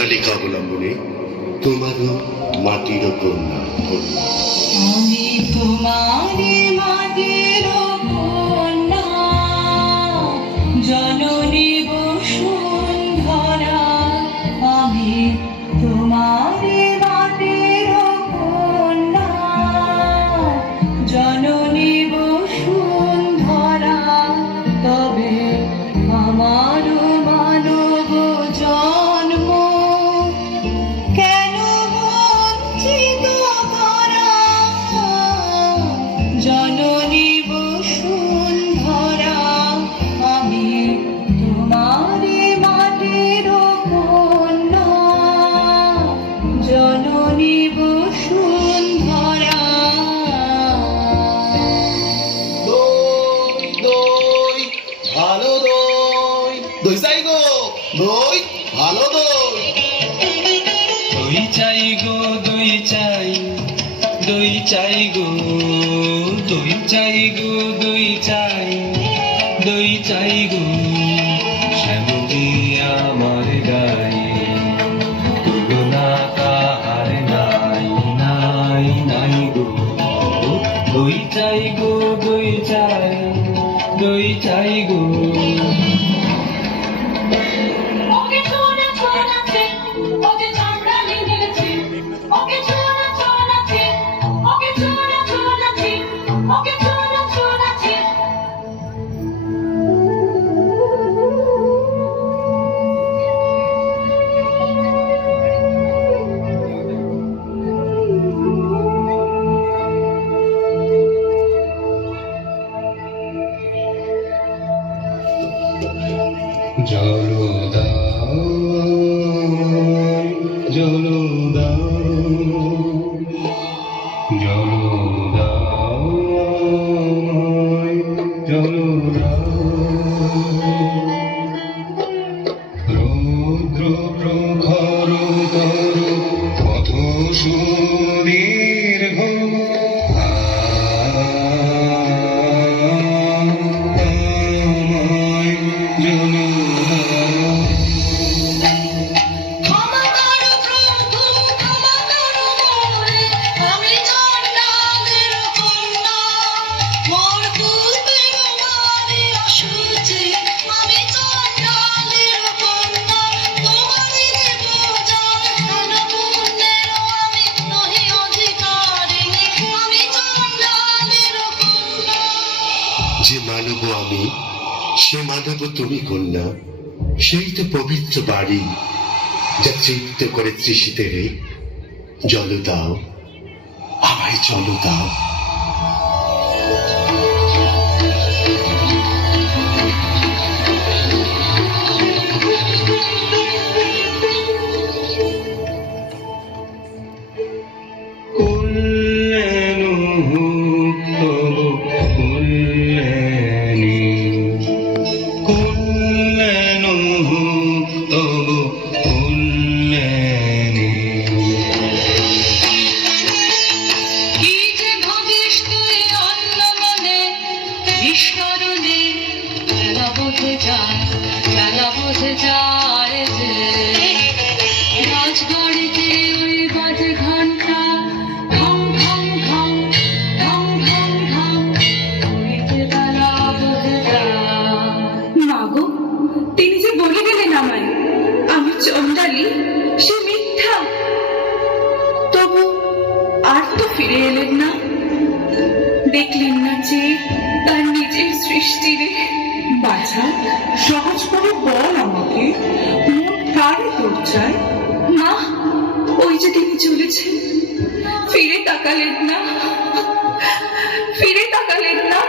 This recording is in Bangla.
চণ্ডালিকা অবলম্বনে তোমারও মাটির কন্যা। আমি তোমারই মাটির কন্যা, জননী বসুন্ধরা। আমি তোমারই মাটির কন্যা, জননী বসুন্ধরা। তবে আমার মানব জন্ম কেন বঞ্চিত করা? জননী বসুন্ধরা, আমি তোমারই মাটির কন্যা, জননী বসুন্ধরা। দই দই ভালো দই, দই চাই গো, দই ভালো দই। দই চাই গো, দই চাই, দই চাই গো, দই চাই গো, দই চাই, দই চাই গো। শ্যামলী আমার গায়ে তুলনা কাহার নাই, নাই নাই গো। দই চাই গো, দই চাই, দই চাই গো। ওকে ছোড়া ছোড়াছে, ওকে চামড়া লেগেছে। ওকে ছোড়া ছোড়াছে, ওকে ছোড়া ছোড়াছে, ওকে ছোড়া ছোড়াছে। জলদাই জলদাই জলদাই জলদাই রৌদ্র প্রখর তর পথ সুদীর্ঘ ক্ষমা করো প্রভু, ক্ষমা করো মোরে। আমি চণ্ডালের কন্যা, মোর পূর্বের মারে অসুচি। আমি চণ্ডালের কন্যা, তোমারই দেব জল হেন পুণ্যের। আমি নহি অধিকারিণী, আমি চণ্ডালের কন্যা। যে মানব আমি, সে মানব তুমি কন্যা। সেই তো পবিত্র বাড়ি, যা তৃপ্ত করে তৃষিতে। জল দাও, আমায় জল দাও। কুল্লেনু তব কুল্লেনি, কুল্লেনু তব কুল্লেনি। কি যে ভাবিস তুই অন্নমনে, বিস্মরণে বেলা বোঝে যায়, বেলা বোঝে যায় যে। রাজবাড়িতে ওই বাজে ঘন্টা, ঢং ঢং ঢং, ঢং ঢং ঢং, ওই যে বেলা বোঝে যায়। মাগো, তিনি যে বলে গেলেন আমায় আমি চণ্ডালী, সে মিথ্যা। তবু আর তো ফিরে এলেন না। দেখলেন না যে তার নিজের সৃষ্টিরে। বাছা, সহজ করে বল আমাকে, মোট কারে তোর চাই? মা, ওই যে তিনি চলেছেন, ফিরে তাকালেন না, ফিরে তাকালেন না।